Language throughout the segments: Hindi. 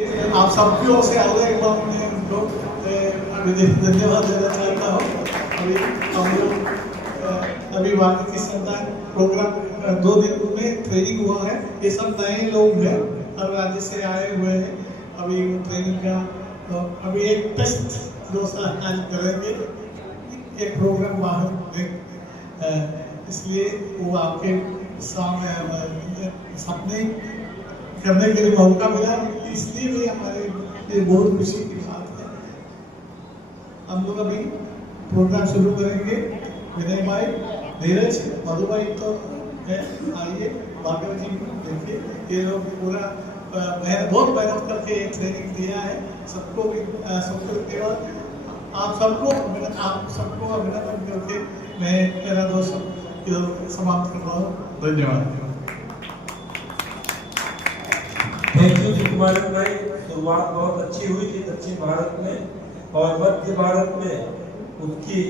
आप सबकी ओर से आगे एक बार मैं उनको धन्यवाद देना चाहता हूँ। अभी हम लोग अभी वाल्मीकि संतान प्रोग्राम 2 दिन में ट्रेनिंग हुआ है। ये सब नए लोग हैं, हर राज्य से आए हुए हैं। अभी ट्रेनिंग का तो अभी एक टेस्ट 2 साल आज करेंगे, एक प्रोग्राम बाहर, इसलिए वो आपके सामने सपने करने के लिए मौका मिला, इसलिए भी हमारे लिए बहुत खुशी की बात है। हम लोग अभी प्रोग्राम शुरू करेंगे। विनय भाई, धीरज, मधु भाई तो है, आइए भागवत जी देखिए। ये लोग पूरा बहुत मेहनत करके ट्रेनिंग दिया है। सबको भी सबको केवल आप सबको अभिनंदन करके मैं मेरा दोस्त समाप्त कर रहा हूँ। धन्यवाद। थैंक यू सुकुमार भाई। शुरुआत बहुत अच्छी हुई थी दक्षिण भारत में, और मध्य भारत में उसकी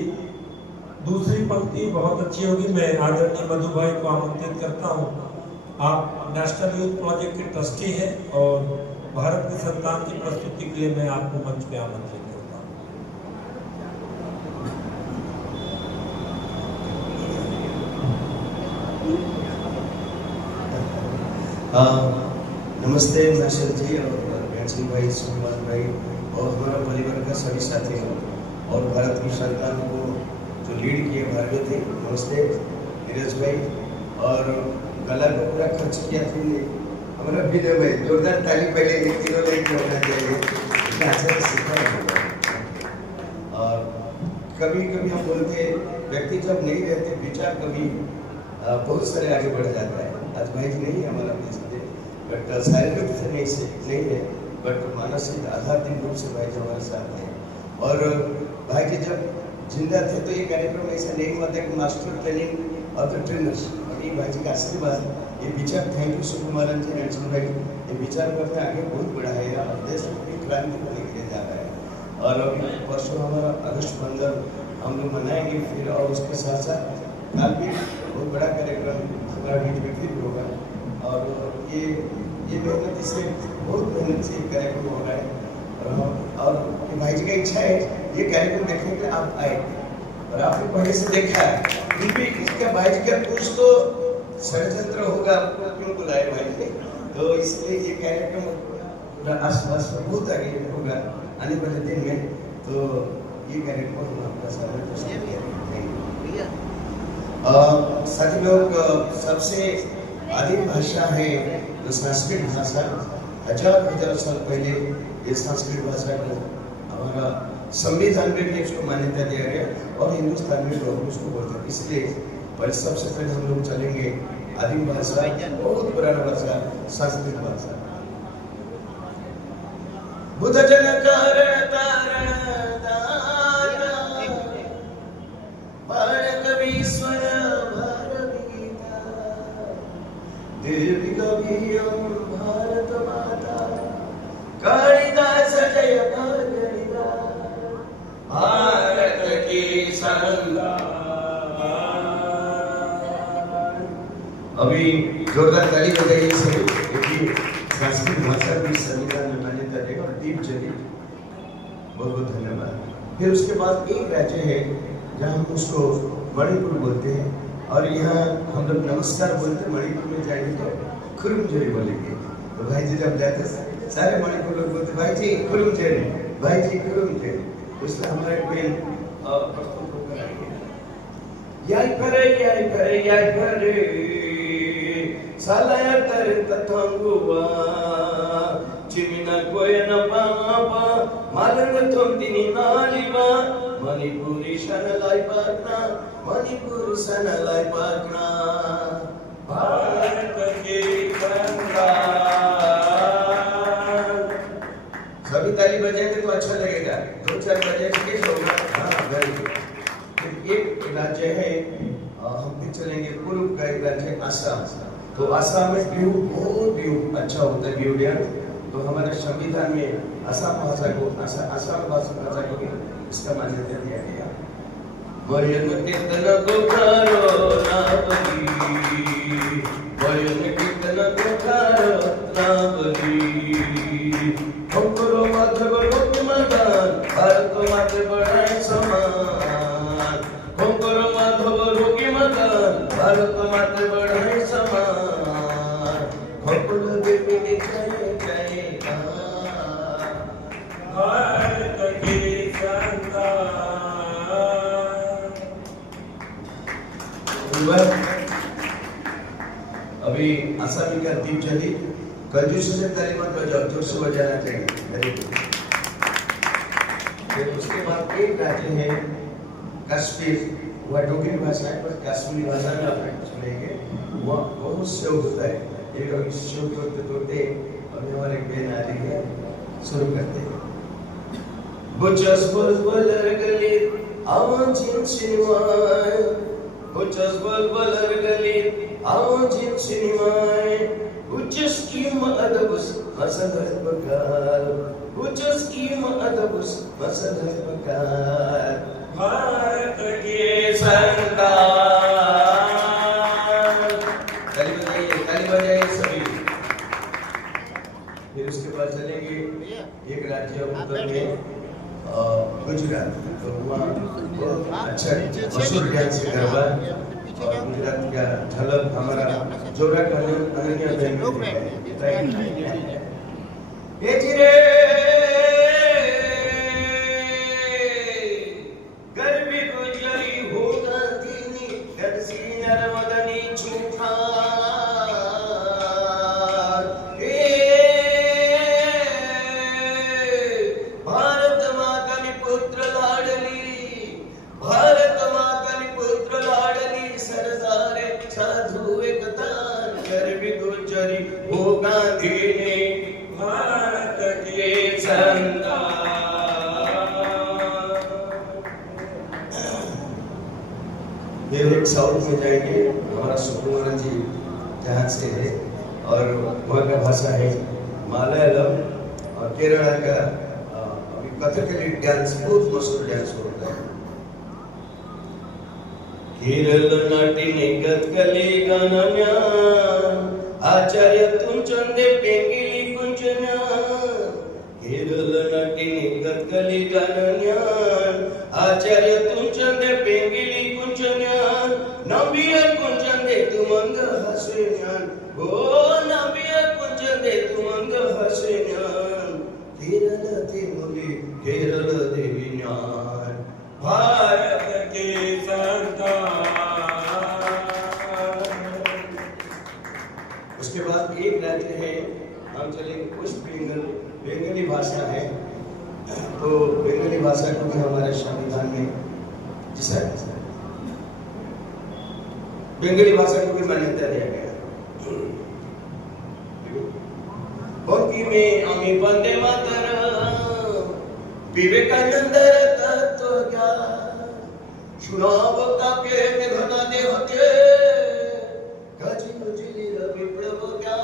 दूसरी पंक्ति बहुत अच्छी होगी। मैं आदरणीय मधु भाई को आमंत्रित करता हूँ। आप नेशनल यूथ प्रोजेक्ट के ट्रस्टी हैं और भारत के संतान की प्रस्तुति के लिए मैं आपको मंच पे आमंत्रित करता हूँ। नमस्ते मास्टर जी और घनश्याम भाई, सुकुमार भाई और हमारा परिवार का सभी साथियों और भारत की संतान को जो लीड किए भार्गव थे, नमस्ते नीरज भाई। और कला को पूरा खर्च किया थे हमारा विनय भाई, जोरदार ताली पहले एक तीनों लाइन होना चाहिए, इतना अच्छा सीखा है। और कभी कभी हम बोलते व्यक्ति जब नहीं रहते विचार कभी बहुत सारे आगे बढ़ जाता है। आज भाई जी नहीं हमारा देश बट शारीरिक से नहीं है, बट मानसिक आध्यात्मिक रूप से भाई जी हमारे साथ हैं। और भाई जी जब जिंदा थे तो ये कार्यक्रम ऐसा नहीं हुआ था कि मास्टर ट्रेनिंग और द ट्रेनर्स, और ये भाई जी का आशीर्वाद, ये विचार, थैंक यू सुकुमार जी, घनश्याम भाई, ये विचार करते आगे बहुत बड़ा है यार, देश की क्रांति करने के लिए जा रहा है। और अभी परसों हमारा अगस्त 15 हम लोग मनाएंगे फिर, और उसके साथ साथ कल भी बहुत बड़ा कार्यक्रम हमारा फिर होगा। और ये मेहनत इससे बहुत मेहनत से कार्यक्रम हो रहा है। और भाई जी का इच्छा है ये कार्यक्रम देखने के लिए आप आए, और आपने पहले से देखा है फिर भी इसका भाई जी का कुछ तो षड्यंत्र होगा, आपको क्यों बुलाए भाई जी, तो इसलिए ये कार्यक्रम आसपास बहुत आगे होगा आने वाले दिन में। तो ये कार्यक्रम हम आपका सामने साथी लोग, सबसे आदिम भाषा है जो संस्कृत भाषा, हजार साल पहले ये संस्कृत भाषा को हमारा संविधान में भी इसको मान्यता दिया गया, और हिंदुस्तान में लोग उसको बोलते हैं। इसलिए पर सबसे पहले हम लोग चलेंगे आदिम भाषा, बहुत पुराना भाषा, संस्कृत भाषा। बुद्ध जन कारण भारत माता कालिदास जय भारत की संतान। अभी जोरदार ताली बजाइए सभी, क्योंकि संस्कृत भाषा भी संविधान में मान्यता देगा और दीप जली। बहुत बहुत धन्यवाद। फिर उसके बाद एक राज्य है जहाँ हम उसको मणिपुर बोलते हैं, और यहाँ हम लोग नमस्कार बोलते हैं। मणिपुर में जाएंगे तो खुरुमजेरी बोलेंगे। तो भाई जी जब जाते सारे मणिपुर लोग बोलते भाई जी खुरुमजेरी, भाई जी खुरुमजेरी। तो इसलिए हमारे बहन प्रस्तुत होकर आएंगे। याई करे सालाया तर तथंगुआ चिमिना कोयना पापा मालन थोंदिनी नालिबा मणिपुरी सनलाई पाटना, मणिपुर सनलाई पाटना, भारत की संतान। सभी ताली बजाएंगे तो अच्छा लगेगा, 2-4 बजाएंगे कैसे होगा? हाँ वेरी गुड। एक राज्य है, हम भी चलेंगे पूर्व का एक राज्य आसाम। तो आसाम में बिहू, बहुत बिहू अच्छा होता है, बिहू डांस। तो हमारे संविधान में आसाम भाषा को भी इसका मान्यता दिया गया। वयन कीर्तन को करो ना बली, वयन कीर्तन को रत्नावली घुंघरू माथे बड़ो मदान भारत माथे बढ़ाए समान घुंघरू माथे बड़ो मदान भारत माथे बढ़ाए समान घुंघरू देवी जय जयकार भारत की संतान। अभी आसामी का दीप जली कंजूसी से ताली मत बजाओ, जोर से बजाना चाहिए। Very good. फिर उसके बाद एक गाते हैं कश्मीर, वह डोगरी भाषा है पर कश्मीरी भाषा में आप सुनेंगे, वह बहुत शौक होता है। एक अभी शौक होते होते अभी हमारे बहन आ रही है, शुरू करते हैं। बुचस बलबलर गली आवाज़ सिनेमाए बुचस बलबलर गली आवाज़ सिनेमाए उच्च कीम अदबस मसदर बकार उच्च कीम अदबस मसदर बकार भारत के संतान। ताली बजाइए सभी। फिर उसके बाद चलेंगे एक राज्य उत्तर में गुजरात, तो वहाँ बहुत अच्छा मशहूर डांस गरबा और गुजरात का झलक हमारा जोरा अनन्या गर्भी गुजरी होगा दीनी गदसी नरमदनी झूठा फिर साउथ में जाएंगे, हमारा सुकुमार जी जहाँ से है और वहाँ का भाषा है मलयालम और केरला का अभी कथकली डांस बहुत मशहूर डांस होता है। केरल नाट्य कथकली गाना आचार्य तुम चंदे पेंगिली कुंचना केरल नाट्य कथकली गाना आचार्य तुम चंदे पेंगिली नबिया कुंचंदे तुमंग हसन्यान ओ नबिया कुंचंदे तुमंग हसन्यान केरल देवली केरल देवी ज्ञान भारत के संतान। उसके बाद एक राज्य है, हम चलेंगे वेस्ट बंगाल, बंगाली भाषा है। तो बंगाली भाषा को भी हमारे संविधान में जिसा बंगाली भाषा को भी मान्यता दिया गया। होकी में अमी वंदे मातरम विवेकानंद तत्व ज्ञान चुनाव का के घना दे होते गजी मुझली विप्लव ज्ञान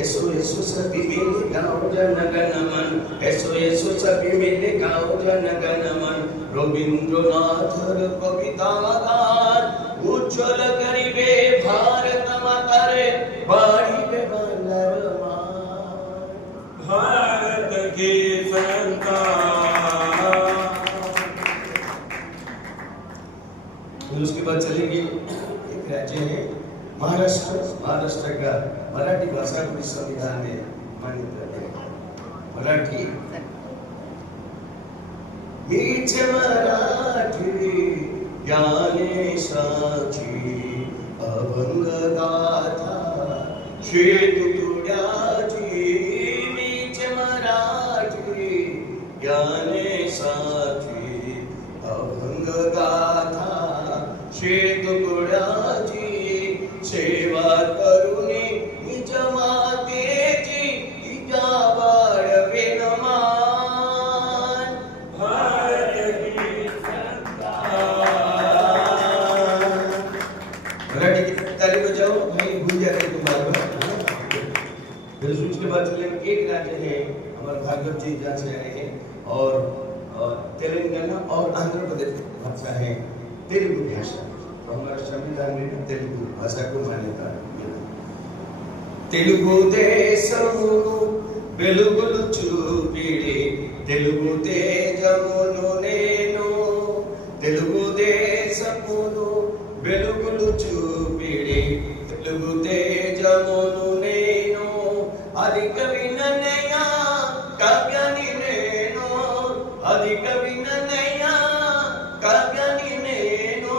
ऐसो ऐसो सभी मिले गाओ जनगण मन ऐसो ऐसो सभी मिले गाओ जनगण मन रवींद्रनाथर कविता गान उज्जवल करिबे भारत मातारे बाड़ीबे बांगर मान भारत की संतान। फिर उसके बाद चलेंगे एक राज्य है महाराष्ट्र, महाराष्ट्र का मराठी भाषा को इस संविधान में मान्यता है। मराठी मीच मराठी ज्ञानेशाची अभंग गाथा श्री तुकड्याची मीच मराठी ज्ञानेशाची अभंग गाथा श्री तुकड्याची सेवा करुणी निज मातेची तिच्या वाढवे नमान भारत की मराठी की ताली बजाओ भाई, भूल जाते तुम्हारा। फिर उसके बाद चलेंगे एक राज्य है हमारे भार्गव जी जहाँ से आए हैं और तेलंगाना और आंध्र प्रदेश भाषा है तेलुगु भाषा। तो हमारे संविधान में तेलुगु भाषा को मान्यता मिला। తెలుగు దేశమును వెలుగులు చూపిడి తెలుగు తేజమును నేను తెలుగు దేశమును వెలుగులు చూపిడి తెలుగు తేజమును నేను అధిక వినయ కావ్యాని నేను అధిక వినయ కావ్యాని నేను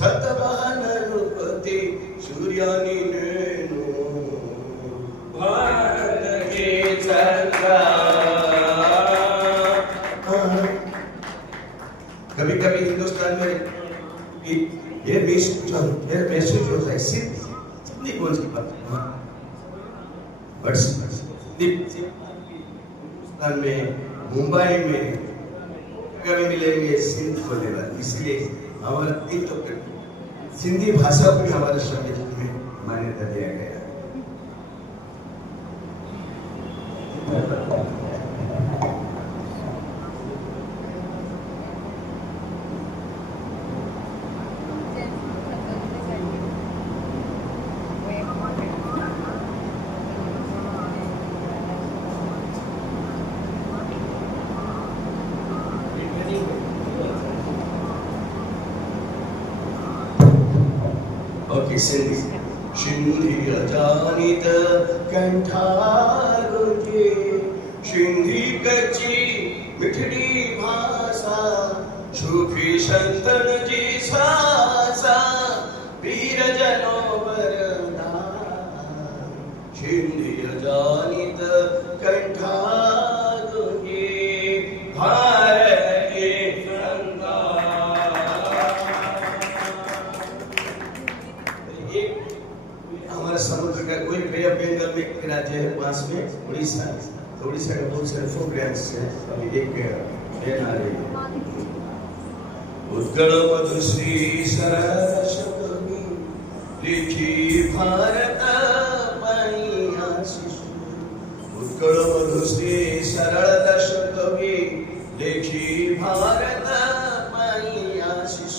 సతవాహనరుపతి సూర్యాని నేను भारत के चंद्रा कभी कभी हिंदुस्तान में ये मैसेज होता है सिद्धि कौन सी बात बट हिंदुस्तान में मुंबई में कभी मिलेंगे सिंध बोलने वाले इसलिए हमारा सिंधी भाषा को भी हमारे संविधान में मान्यता दिया गया है। ओके सिंधी सिंधी अजानित कंठारुके सिंधी कच्ची मिठड़ी भाषा सूफी संतन जी सासा वीर जनो वरदान सिंधी अजानित कंठारुके भारत के हमारा समुद्र का कोई बे ऑफ बंगाल में एक राज्य है पास में उड़ीसा तो उड़ीसा का बहुत सारे फोक डांस है अभी एक ट्रेन आ रही है उत्कल मधुश्री सरल शब्दी लिखी भारत पाई आशीष उत्कल मधुश्री सरल शब्दी लिखी भारत पाई आशीष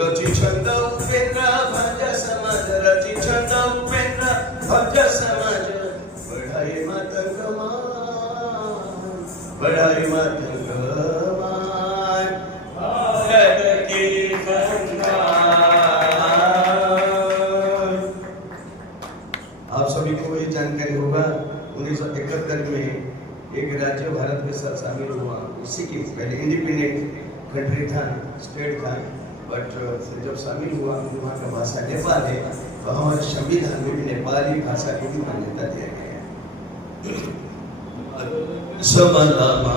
रचि छंद उपेंद्र भज समाज रचि छंद उपेंद्र भज समाज बढ़ाई मातंगमान भारत की संतान। आप सभी को ये जानकारी होगा 1971 में एक राज्य भारत के साथ शामिल हुआ सिक्किम पहले इंडिपेंडेंट कंट्री था स्टेट था बट जब शामिल हुआ वहाँ का भाषा नेपाल है तो हमारे संविधान में भी नेपाली भाषा को भी मान्यता दिया गया है। समलामा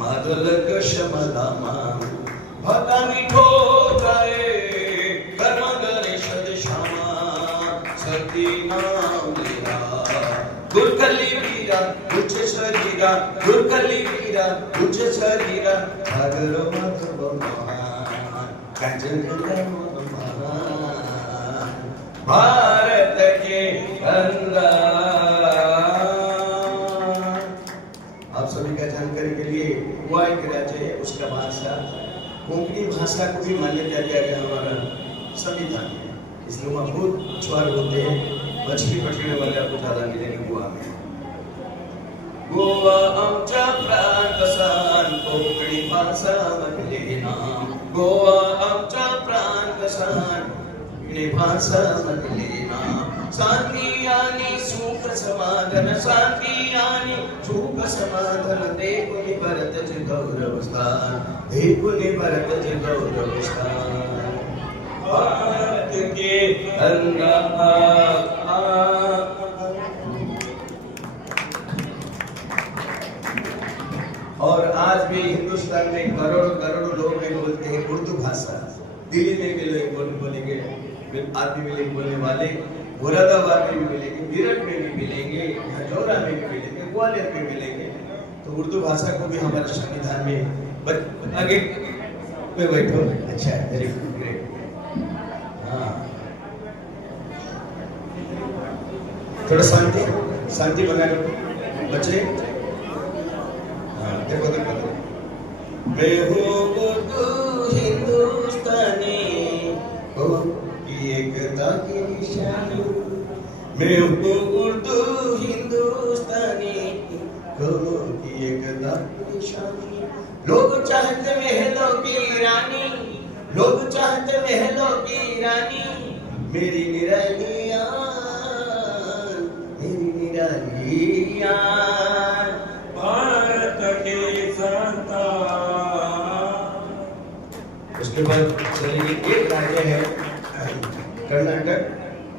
मादलक समलामा भता मिठो गाए कर्म गणेश श्यामा सती नाम लीला गुरकली वीरा उच्च शरीरा गुरकली वीरा उच्च शरीरा सागर माधव भारत के आप सभी का जानकारी के लिए गोवा एक राज्य है उसका भाषा कोंकणी भाषा को भी मान्यता दिया गया हमारा संविधान में इसलिए वहाँ बहुत छुआर होते हैं मछली पकड़ने वाले आपको ज्यादा मिलेंगे गोवा में गोवा आमचा प्रांतसान कोंकणी भाषा मधले नाम गोवा आमचा प्रांतसान कोंकणी भाषा मधले नाम शांती आणि सुख समाधान शांती आणि सुख समाधान देखुनी भारताचे गौरव स्थान देखुनी भारताचे गौरव स्थान भारत के और आज भी हिंदुस्तान में करोड़ों करोड़ों लोग बोलते हैं उर्दू भाषा दिल्ली में भी लोग बोलेंगे आदमी मिलेंगे बोलने वाले मुरादाबाद में भी मिलेंगे मेरठ में भी मिलेंगे हजौरा में भी मिलेंगे ग्वालियर में मिलेंगे तो उर्दू भाषा को भी हमारे संविधान में आगे बैठो अच्छा वेरी गुड ग्रेट हाँ थोड़ा शांति बना रखो बच्चे देखो मैं हूँ उर्दू हिंदुस्तानी हो एकता की निशानी मैं हूँ उर्दू हिंदुस्तानी, दोनों की एकता निशानी। लोग चाहते महलों की रानी, लोग चाहते महलों की रानी, मेरी निरालियां, मेरी निरालियां। भारत के संतान। उसके बाद चलेंगे एक राज्य है कर्नाटक।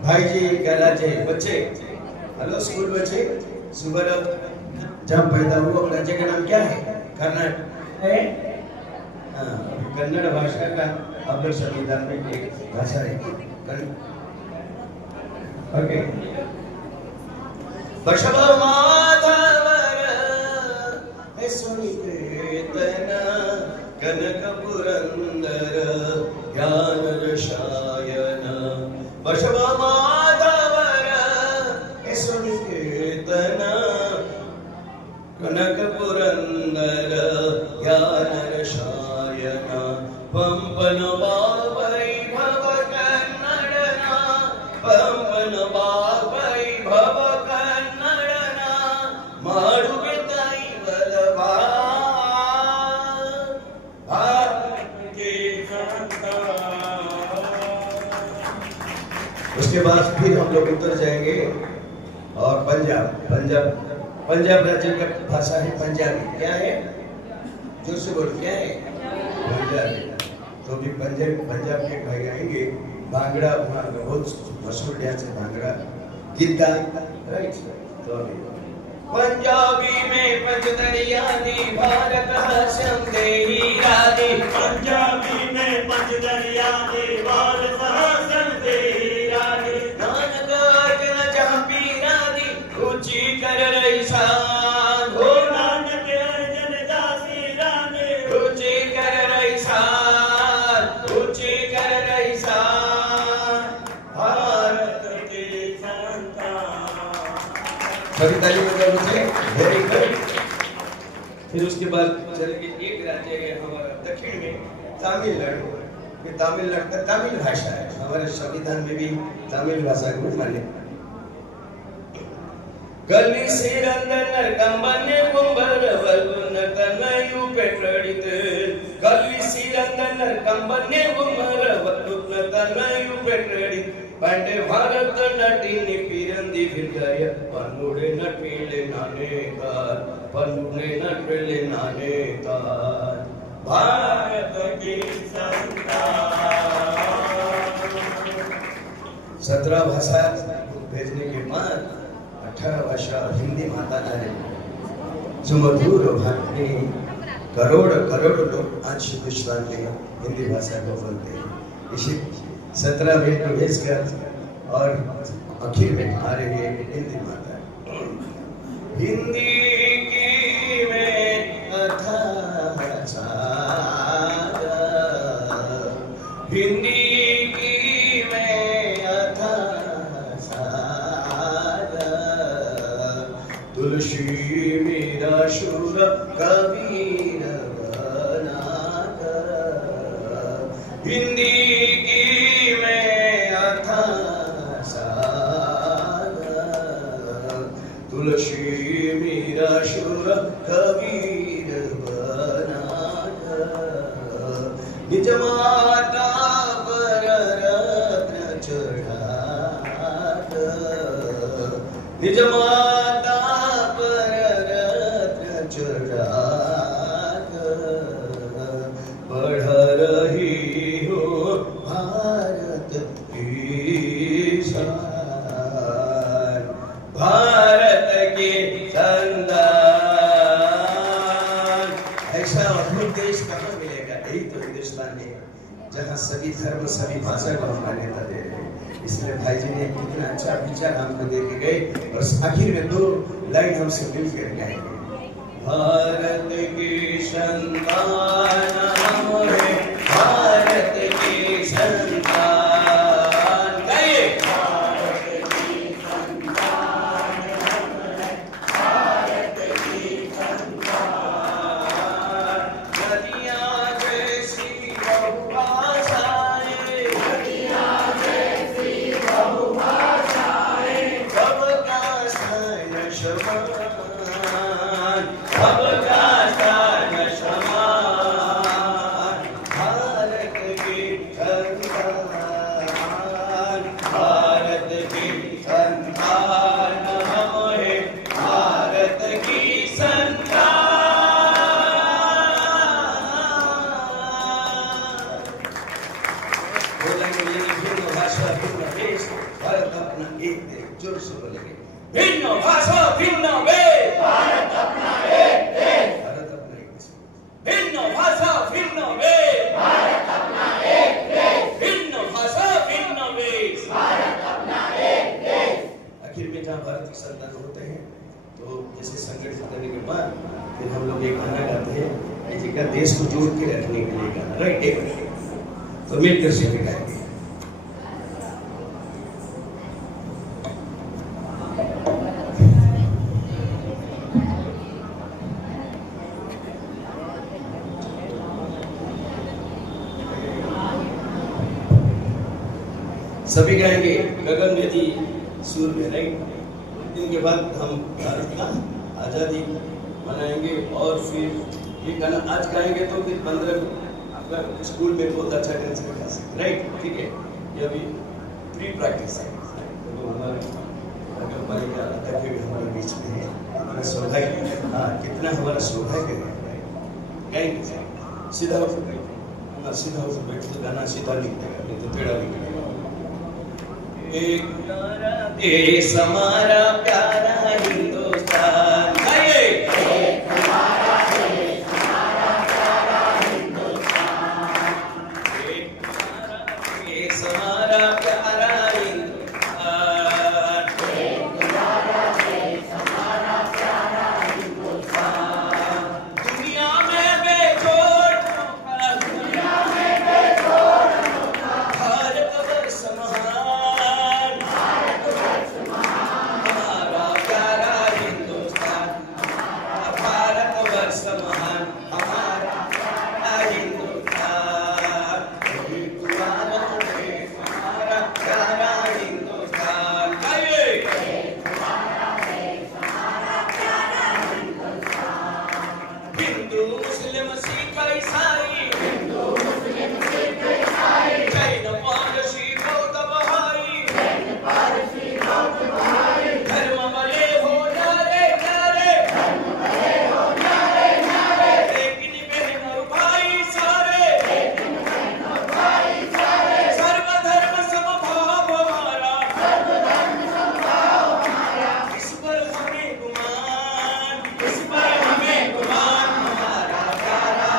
भाई जी क्या राज्य है? बच्चे हेलो स्कूल बच्चे, सुबह जब पैदा हुआ राज्य का नाम क्या है? कर्नाटक है। हाँ, कन्नड़ भाषा का अपने संविधान में एक भाषा है। ओके। बसव माधवर सुनिकेतन कनक पुरंदर ज्ञान रसायन। बसव माधवर सुनिकेतन कनक पुरंदर ज्ञान रसायन। पंपन वैभव कन्नडना, पंपन वैभव कन्नडना, माडुगे ताई बलवा भारत के संतान। उसके बाद फिर हम लोग उतर जाएंगे और पंजाब राज्य की भाषा है पंजाबी। क्या है? जोर से बोलो, क्या है? पंजाबी। तो भी पंजाब के भाई आएंगे। भांगड़ा वहाँ बहुत मशहूर डांस है भांगड़ा, गिद्दा, राइट। तो पंजाबी में पंचदरिया दी भारत हसम देही राधी। पंजाबी में पंचदरिया दी भारत हसम देही राधी। नानक अर्जुन जहाँ पीरा दी ऊंची कर रही शान। हो नानक अर्जुन दासी रानी ऊंची कर रही शान, ऊंची कर रही शान। भारत के संतान। सभी ताली बजाओ मुझे, वेरी गुड। फिर उसके बाद चलेंगे एक राज्य है हमारा दक्षिण में तमिलनाडु। ये तमिलनाडु का तमिल भाषा है। हमारे संविधान में भी तमिल भाषा को मान्य। गली सीरंदन कंबने कुंबर वल्लुन तनयु पेट्रडित। गली सीरंदन कंबने कुंबर वल्लुन तनयु पेट्रडित। पंडे भारत नटिनी पिरंदी फिरगय पन्नुडे नटिले नानेकार, पन्नुडे नटिले नानेकार। भारत की संतान। 17 भाषा भेजने के बाद 18 भाषा हिंदी माता ने सुमधुर भाषा करोड़ लोग आज हिंदुस्तान में हिंदी भाषा को बोलते हैं। इसी 17 भेज को भेजकर और आखिर में आ रही है हिंदी माता। हिंदी की में अथाह सागर, हिंदी की में अथाह सागर। तुलसी मेरा शूर कबीर बनाकर। हिंदी की में अथाह सागर। तुलसी मेरा शूर कबीर बनाकर। निज माता पर रत्न चढ़ाकर, निज माता पर रत्न चढ़ाकर। बढ़ रही हो भारत की शान, भारत के संतान। ऐसा अद्भुत देश कहाँ मिलेगा? यही तो हिंदुस्तान है, जहाँ सभी धर्म सभी भाषा को हम मान्यता दे रहे हैं। इसलिए भाई जी ने कितना अच्छा विचार हमको दे के गए। और आखिर में 2 लाइन हमसे मिल कर गाएंगे। भारत की संतान हम हैं, भारत की संतान। गाइए। भारत की संतान हम हैं, भारत की संतान। नदियाँ जैसी बहुभाषाएं, नदियाँ जैसी बहुभाषाएं। सबका स्थान समान, भारत की संतान, भारत की संतान हम हैं, भारत की संतान। बोलेंगे ये भिन्न भाषा भिन्न देश, भारत अपना एक देश, जोर से बोलेंगे भिन्न भाषा भिन्न वेश, भारत अपना एक देश, भारत अपना एक देश, भिन्न भाषा भिन्न वेश, भारत अपना एक देश, भिन्न भाषा भिन्न वेश, भारत अपना एक देश। आखिर में जहाँ भारत की संतान होते हैं तो जैसे संगठित करने के बाद फिर हम लोग एक गाना गाते हैं ऐसे का देश को जोड़ के रखने के लिए गाना, राइट? एक तो मिलकर से गाएंगे। सभी गाएंगे गगन यदि सुर में, राइट? इनके बाद हम भारत का आज़ादी मनाएंगे और फिर ये गाना आज गाएंगे तो फिर 15 आपका स्कूल में बहुत अच्छा डांस कर सकते, राइट? ठीक है, ये अभी प्री प्रैक्टिस है। तो हमारे अध्यक्ष भी हमारे बीच में है, हमारा सौभाग्य, हाँ कितना हमारा सौभाग्य है। गाएंगे सीधा हो सकते, सीधा हो सकते तो गाना सीधा लिखेगा, नहीं तो टेढ़ा लिखेगा। एक देश हमारा प्यारा हिंदुस्तान, एक हमारा देश हमारा प्यारा हिंदुस्तान, एक हमारा देश हमारा प्यारा हिंदुस्तान, एक हमारा देश हमारा प्यारा हिंदुस्तान। दुनिया में बेजोड़ दुनिया में बेजोड़ भारत वर्ष महान, हमारा प्यारा हिंदुस्तान, भारत वर्ष महान, हमारा प्यारा हिंदुस्तान, तुम्हारा देश हमारा प्यारा हिंदुस्तान, हिंदू मुस्लिम सिख ईसाई, हिंदू मुस्लिम सिख ईसाई, जैन पारसी बौद्ध बहाई, जैन पारसी बौद्ध बहाई, धर्म वाले हो नारे नारे, धर्म वाले हो नारे नारे, लेकिन बहन और भाई सारे, लेकिन बहन और भाई सारे, सर्वधर्म समभाव हमारा, सर्वधर्म समभाव हमारा, इस पर हमें गुमान, इस पर हमें गुमान, हमारा प्यारा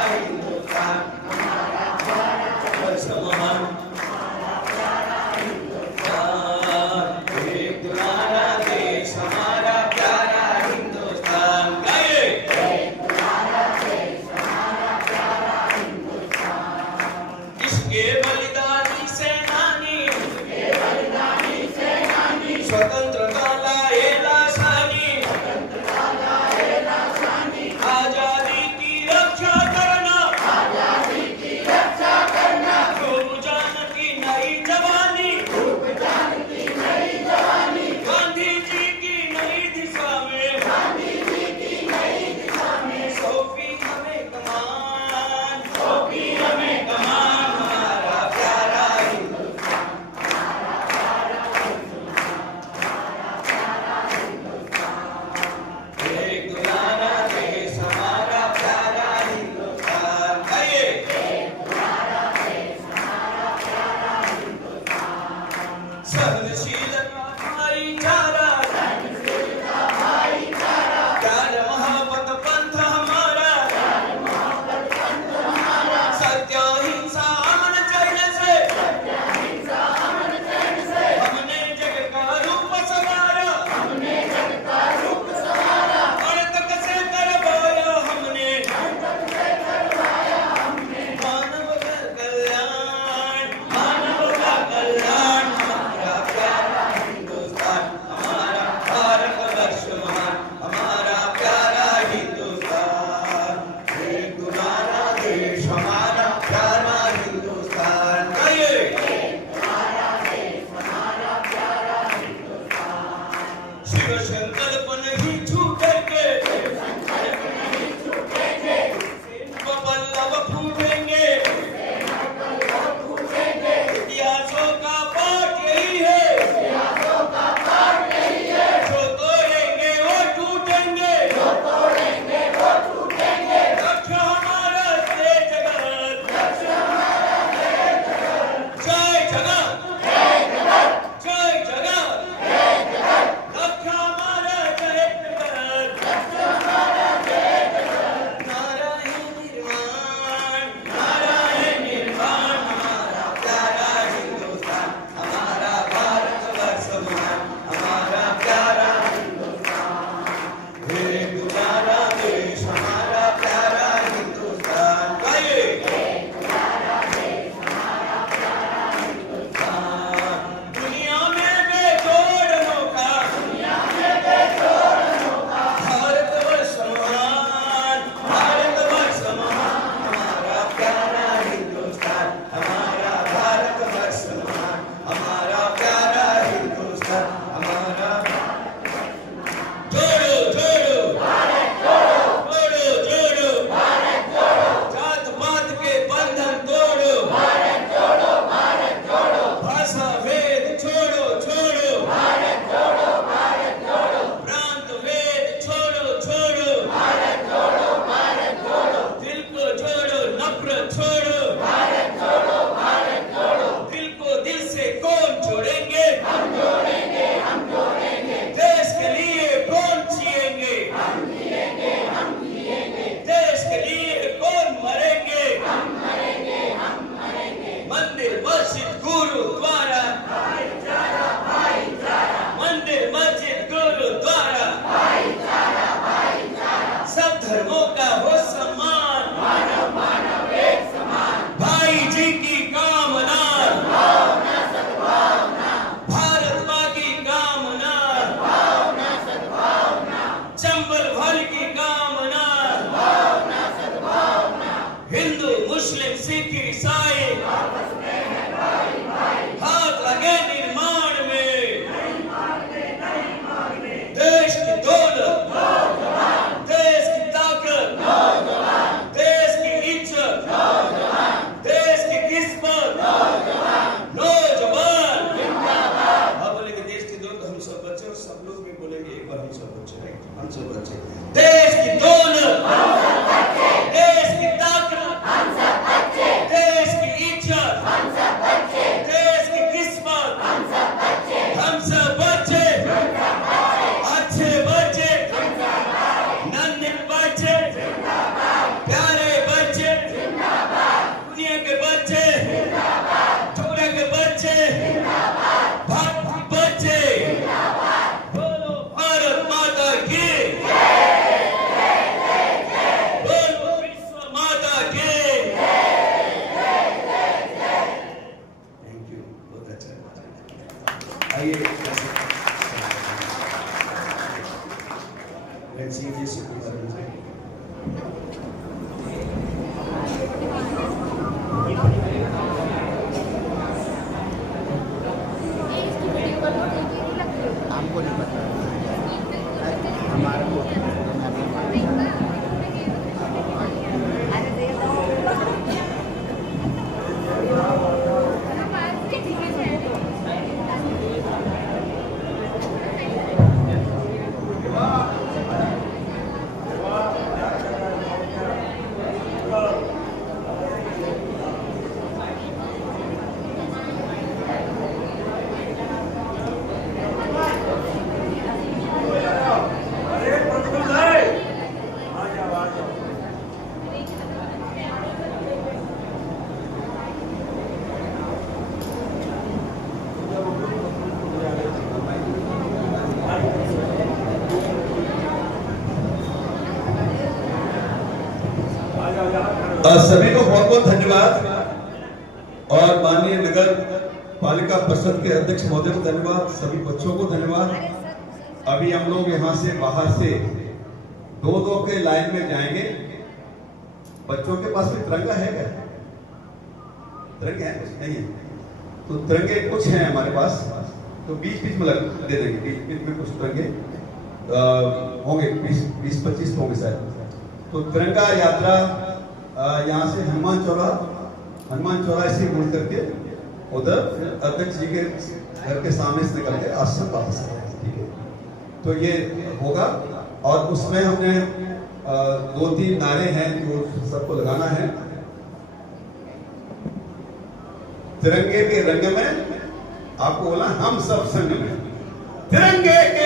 चंबल भर की कामना, हिंदू मुस्लिम सिख ईसाई हाथ लगे निर्माण में, देश की दौलत, देश की ताकत, देश की इज्जत, देश की किस्मत, नौजवान। आप बोलेंगे देश की दौलत, हम सब बच्चे, और सब लोग भी बोलेंगे एक बार हम सब बच्चे, राइट, हम सब बच्चे। देश की दौलत, देश की ताकत, देश की इज्जत, देश की किस्मत, हम सब बच्चे, अच्छे बच्चे, नन्हे बच्चे, प्यारे बच्चे, दुनिया के बच्चे, टुकड़े के बच्चे, भारत के बच्चे, बोलो भारत माता की, बोलो विश्व माता की। थैंक यू, बहुत अच्छा। आइए वैक्सीन जी से हमको नहीं पता, हमारे को अरे प्रफुल्ल भाई, आ जाओ आ जाओ। सभी को बहुत बहुत धन्यवाद और माननीय नगर पालिका परिषद के अध्यक्ष महोदय को धन्यवाद, सभी बच्चों को धन्यवाद। अभी हम लोग यहाँ से बाहर से दो दो के लाइन में जाएंगे। बच्चों के पास भी तिरंगा है क्या? तिरंगे हैं? कुछ नहीं है तो तिरंगे कुछ हैं हमारे पास, तो बीच बीच में दे देंगे, बीच बीच में कुछ तिरंगे होंगे, 20-25 होंगे शायद। तो तिरंगा यात्रा यहाँ से हनुमान चौराहे से मुड़ करके उधर अध्यक्ष जी के घर के सामने से निकल के आश्रम वापस आएगा, ठीक है। तो ये होगा और उसमें हमने 2-3 नारे हैं जो सबको लगाना है। तिरंगे के रंग में, आपको बोला हम सब संग में, तिरंगे के